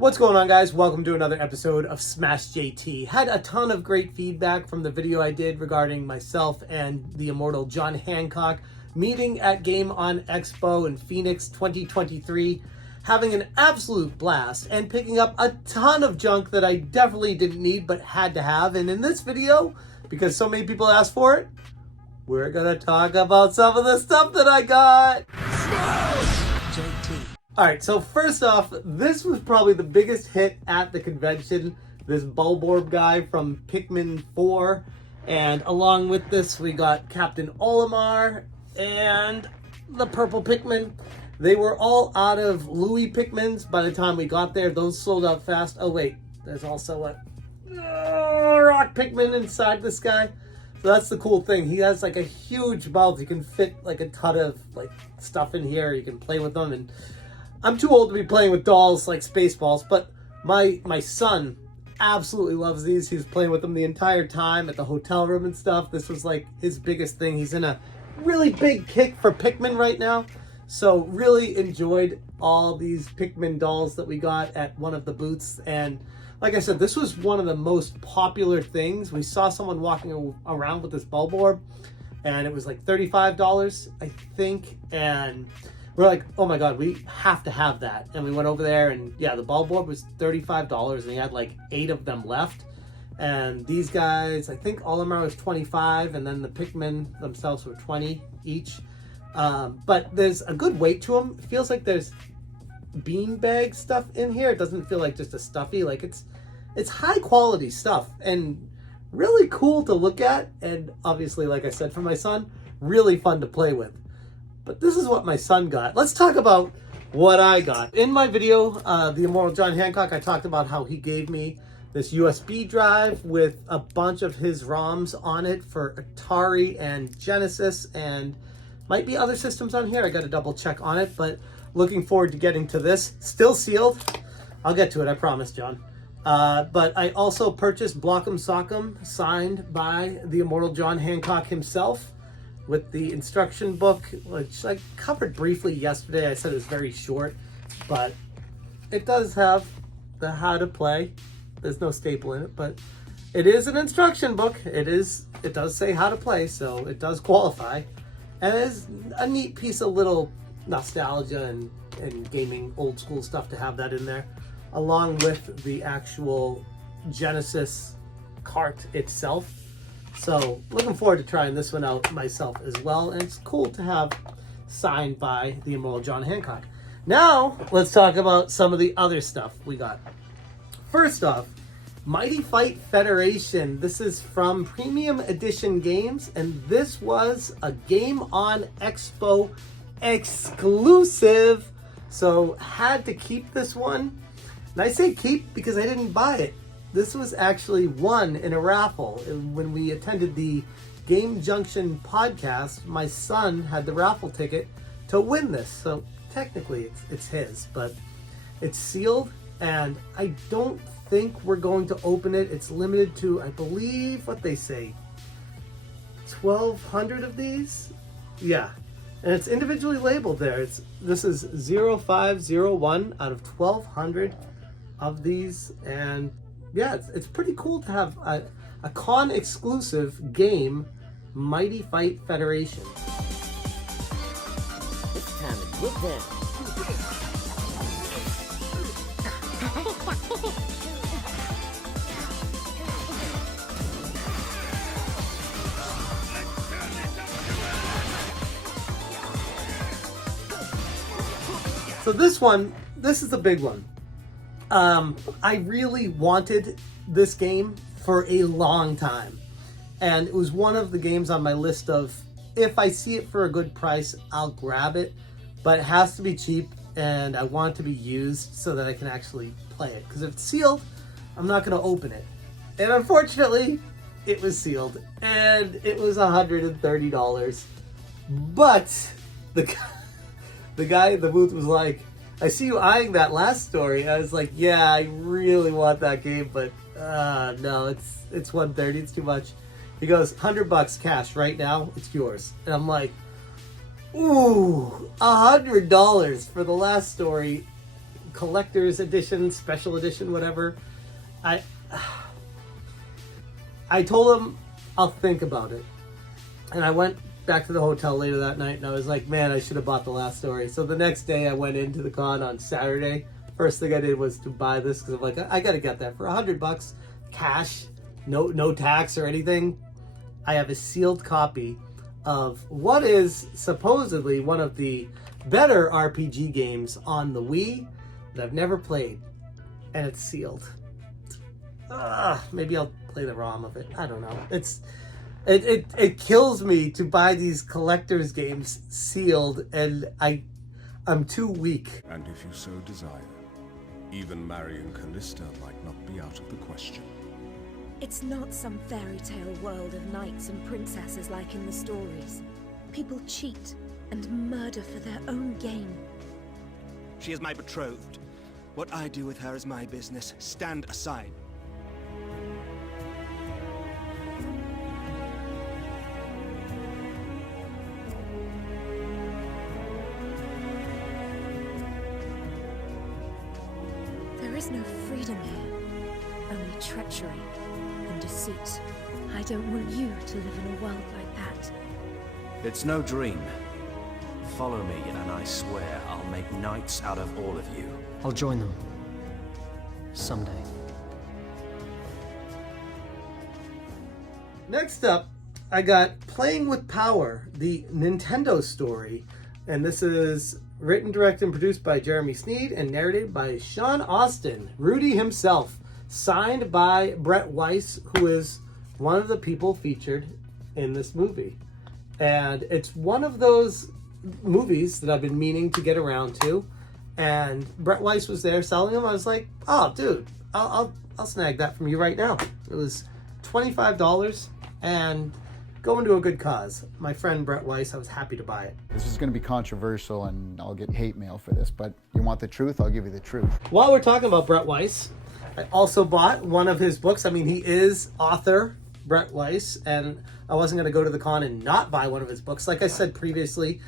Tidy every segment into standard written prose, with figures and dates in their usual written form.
What's going on, guys? Welcome to another episode of Smash JT. Had a ton of great feedback from the video I did regarding myself and the immortal John Hancock meeting at On Expo in Phoenix 2023, having an absolute blast and picking up a ton of junk that I definitely didn't need but had to have. And in this video, because so many people asked for it, we're gonna talk about some of the stuff that I got. Smash JT. Alright, so first off, this was probably the biggest hit at the convention. This Bulborb guy from Pikmin 4. And along with this, we got Captain Olimar and the purple Pikmin. They were all out of Louis Pikmins by the time we got there. Those sold out fast. Oh wait, there's also a rock Pikmin inside this guy. So that's the cool thing. He has like a huge mouth. You can fit like a ton of like stuff in here. You can play with them, and I'm too old to be playing with dolls like Spaceballs, but my son absolutely loves these. He was playing with them the entire time at the hotel room and stuff. This was like his biggest thing. He's in a really big kick for Pikmin right now. So really enjoyed all these Pikmin dolls that we got at one of the booths. And like I said, this was one of the most popular things. We saw someone walking around with this Bulborb, and it was like $35, I think. And we're like, oh my god, we have to have that. And we went over there, and yeah, the Bulborb was $35, and he had like 8 of them left. And these guys, I think Olimar was 25, and then the Pikmin themselves were 20 each. But there's a good weight to them. It feels like there's beanbag stuff in here. It doesn't feel like just a stuffy. Like it's high quality stuff and really cool to look at. And obviously, like I said, for my son, really fun to play with. But this is what my son got. Let's talk about what I got. In my video, the immortal John Hancock, I talked about how he gave me this USB drive with a bunch of his ROMs on it for Atari and Genesis, and might be other systems on here. I got to double check on it, but looking forward to getting to this. Still sealed. I'll get to it, I promise, John. But I also purchased Block'em Sock'em, signed by the immortal John Hancock himself, with the instruction book, which I covered briefly yesterday. I said it was very short, but it does have the how to play. There's no staple in it, but it is an instruction book. It does say how to play, so it does qualify. And it is a neat piece of little nostalgia and gaming old school stuff to have that in there, along with the actual Genesis cart itself. So looking forward to trying this one out myself as well. And it's cool to have signed by the immortal John Hancock. Now, let's talk about some of the other stuff we got. First off, Mighty Fight Federation. This is from Premium Edition Games, and this was a On Expo exclusive. So had to keep this one. And I say keep because I didn't buy it. This was actually won in a raffle. When we attended the Game Junction podcast, my son had the raffle ticket to win this. So technically it's his, but it's sealed, and I don't think we're going to open it. It's limited to, I believe, what they say, 1,200 of these? Yeah. And it's individually labeled there. This is 0501 out of 1,200 of these, and yeah, it's pretty cool to have a con exclusive game, Mighty Fight Federation. It's time to get down. So this is the big one. I really wanted this game for a long time, and it was one of the games on my list of, if I see it for a good price, I'll grab it, but it has to be cheap, and I want it to be used so that I can actually play it, because if it's sealed, I'm not going to open it. And unfortunately, it was sealed, and it was $130, but the guy at the booth was like, I see you eyeing that last story. I was like, yeah, I really want that game, but no, it's $130, it's too much. He goes, $100 cash right now, it's yours. And I'm like, ooh, $100 for the last story collector's edition, special edition, whatever. I told him I'll think about it. And I went back to the hotel later that night and I was like, man, I should have bought the last story. So the next day I went into the con on Saturday. First thing I did was to buy this because I'm like, I got to get that for $100 cash, no tax or anything. I have a sealed copy of what is supposedly one of the better RPG games on the Wii that I've never played, and it's sealed. Maybe I'll play the ROM of it. I don't know. It kills me to buy these collector's games sealed, and I'm too weak. And if you so desire, even marrying Callista might not be out of the question. It's not some fairy tale world of knights and princesses like in the stories. People cheat and murder for their own gain. She is my betrothed. What I do with her is my business. Stand aside. There is no freedom here, only treachery and deceit. I don't want you to live in a world like that. It's no dream. Follow me, and I swear I'll make knights out of all of you. I'll join them. Someday. Next up, I got Playing with Power, the Nintendo story. And this is written, directed, and produced by Jeremy Sneed and narrated by Sean Austin, Rudy himself. Signed by Brett Weiss, who is one of the people featured in this movie. And it's one of those movies that I've been meaning to get around to. And Brett Weiss was there selling them. I was like, oh, dude, I'll snag that from you right now. It was $25 and going to a good cause. My friend Brett Weiss, I was happy to buy it. This is going to be controversial and I'll get hate mail for this, but you want the truth? I'll give you the truth. While we're talking about Brett Weiss, I also bought one of his books. I mean, he is author Brett Weiss, and I wasn't going to go to the con and not buy one of his books. Like I said previously,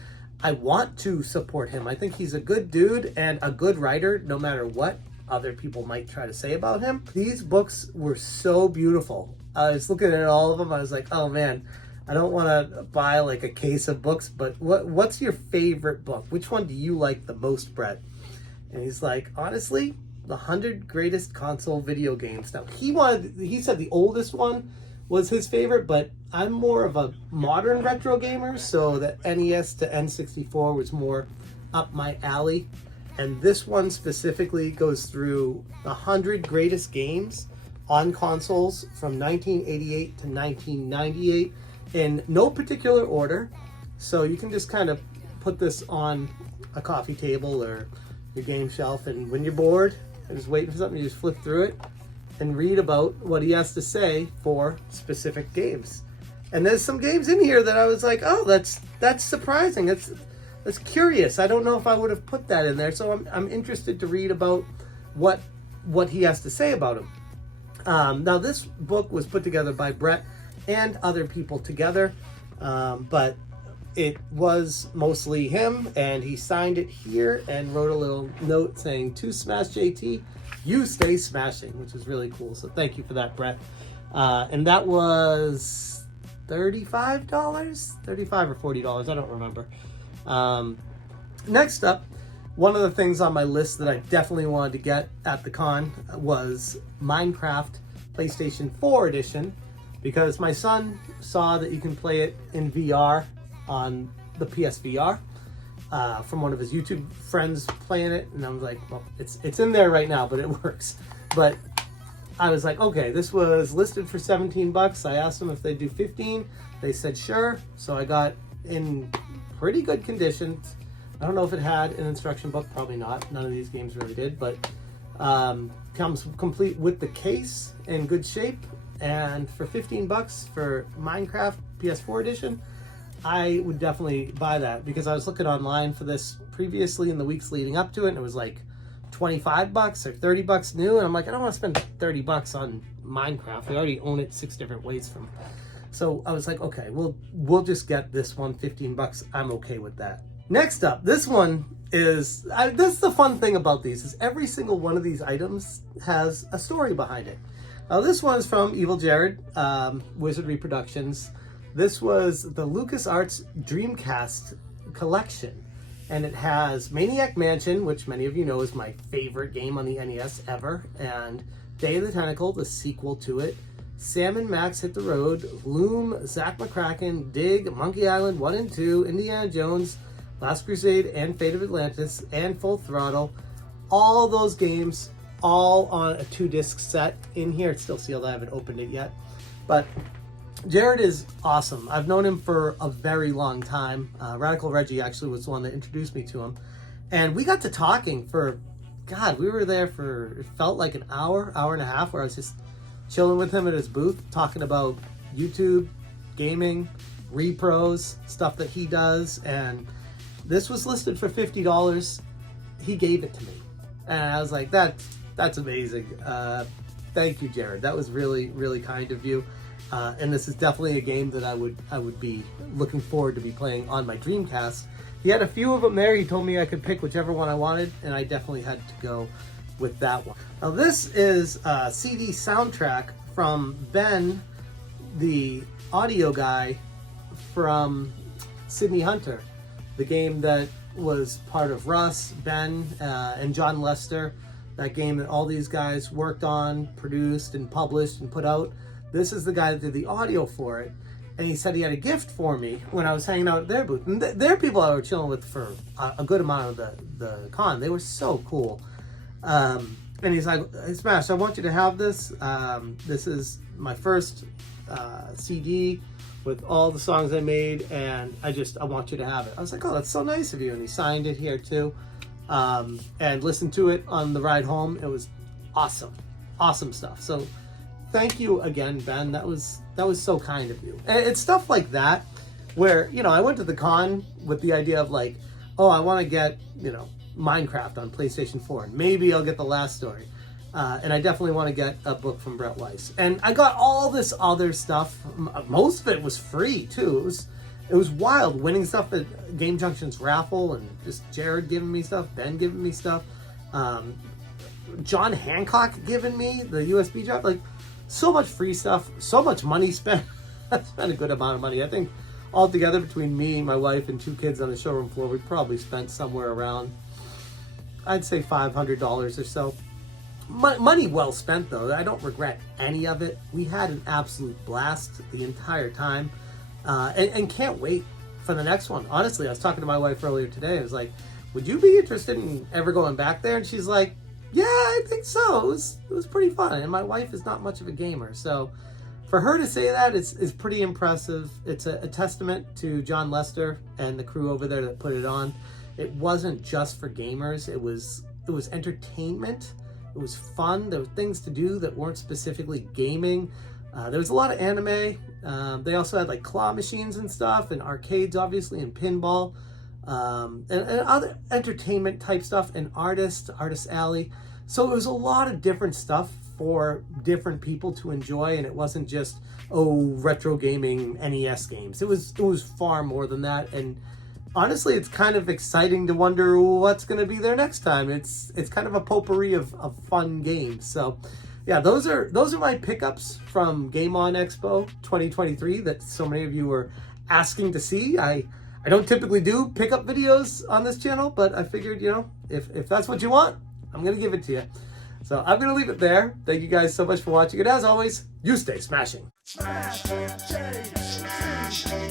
I want to support him. I think he's a good dude and a good writer, no matter what other people might try to say about him. These books were so beautiful. I was looking at all of them. I was like, oh man, I don't want to buy like a case of books, but what's your favorite book? Which one do you like the most, Brett? And he's like, honestly, the 100 greatest console video games. Now, he said the oldest one was his favorite, but I'm more of a modern retro gamer, so the NES to N64 was more up my alley. And this one specifically goes through the 100 greatest games on consoles from 1988 to 1998 in no particular order. So you can just kind of put this on a coffee table or your game shelf, and when you're bored and just waiting for something, you just flip through it and read about what he has to say for specific games. And there's some games in here that I was like, oh, that's surprising. That's curious. I don't know if I would have put that in there. So I'm interested to read about what he has to say about them. Now, this book was put together by Brett and other people together, but it was mostly him, and he signed it here and wrote a little note saying, to Smash JT, you stay smashing, which is really cool. So thank you for that, Brett. And that was $35, $35 or $40. I don't remember. Next up, one of the things on my list that I definitely wanted to get at the con was Minecraft PlayStation 4 edition, because my son saw that you can play it in VR on the PSVR from one of his YouTube friends playing it, and I was like, well, it's in there right now, but it works. But I was like, okay, this was listed for $17. I asked them if they'd do 15. They said sure, so I got in pretty good condition. I don't know if it had an instruction book, probably not. None of these games really did, but comes complete with the case in good shape. And for $15 for Minecraft PS4 edition, I would definitely buy that, because I was looking online for this previously in the weeks leading up to it, and it was like $25 or $30 new, and I'm like, I don't want to spend $30 on Minecraft. I already own it 6 different ways from. So I was like, okay, we'll just get this one, $15. I'm okay with that. Next up, this one is, this is the fun thing about these, is every single one of these items has a story behind it. Now this one is from Evil Jared, Wizardry Productions. This was the LucasArts Dreamcast collection, and it has Maniac Mansion, which many of you know is my favorite game on the NES ever, and Day of the Tentacle, the sequel to it, Sam and Max Hit the Road, Loom, Zack McCracken, Dig, Monkey Island 1 and 2, Indiana Jones, Last Crusade, and Fate of Atlantis, and Full Throttle. All those games, all on a 2-disc set in here. It's still sealed, I haven't opened it yet. But Jared is awesome. I've known him for a very long time. Radical Reggie actually was the one that introduced me to him. And we got to talking for, God, we were there for, it felt like an hour, hour and a half, where I was just chilling with him at his booth, talking about YouTube, gaming, repros, stuff that he does. And this was listed for $50. He gave it to me. And I was like, that's amazing. Thank you, Jared. That was really, really kind of you. And this is definitely a game that I would be looking forward to be playing on my Dreamcast. He had a few of them there. He told me I could pick whichever one I wanted, and I definitely had to go with that one. Now this is a CD soundtrack from Ben, the audio guy from Sydney Hunter, the game that was part of Russ, Ben, and John Lester. That game that all these guys worked on, produced, and published, and put out. This is the guy that did the audio for it. And he said he had a gift for me when I was hanging out at their booth. And they're people I were chilling with for a good amount of the con. They were so cool. And he's like, hey, Smash, I want you to have this. This is my first CD with all the songs I made, and I want you to have it. I was like, oh, that's so nice of you. And he signed it here too. And listened to it on the ride home. It was awesome. Awesome stuff. So thank you again, Ben. That was so kind of you. And it's stuff like that where, you know, I went to the con with the idea of like, oh, I want to get, you know, Minecraft on PlayStation 4, and maybe I'll get The Last Story. And I definitely want to get a book from Brett Weiss. And I got all this other stuff. Most of it was free too. It was wild winning stuff at Game Junction's raffle, and just Jared giving me stuff, Ben giving me stuff, John Hancock giving me the USB drive. Like, so much free stuff, so much money spent. I spent a good amount of money. I think altogether between me, my wife, and 2 kids on the showroom floor, we probably spent somewhere around, I'd say $500 or so. Money well spent though. I don't regret any of it. We had an absolute blast the entire time. And can't wait for the next one. Honestly, I was talking to my wife earlier today. I was like, would you be interested in ever going back there? And she's like, yeah, I think so. It was pretty fun. And my wife is not much of a gamer. So for her to say that is pretty impressive. It's a testament to John Lester and the crew over there that put it on. It wasn't just for gamers. It was entertainment. It was fun. There were things to do that weren't specifically gaming. There was a lot of anime. They also had like claw machines and stuff, and arcades obviously, and pinball, and other entertainment type stuff, and Artist Alley. So it was a lot of different stuff for different people to enjoy, and it wasn't just, oh, retro gaming NES games. It was far more than that, and honestly, it's kind of exciting to wonder what's going to be there next time. It's kind of a potpourri of fun games. So yeah, those are my pickups from Game On Expo 2023 that so many of you were asking to see. I don't typically do pickup videos on this channel, but I figured, you know, if that's what you want, I'm going to give it to you. So I'm going to leave it there. Thank you guys so much for watching. And as always, you stay smashing. Smash, change, smash, change,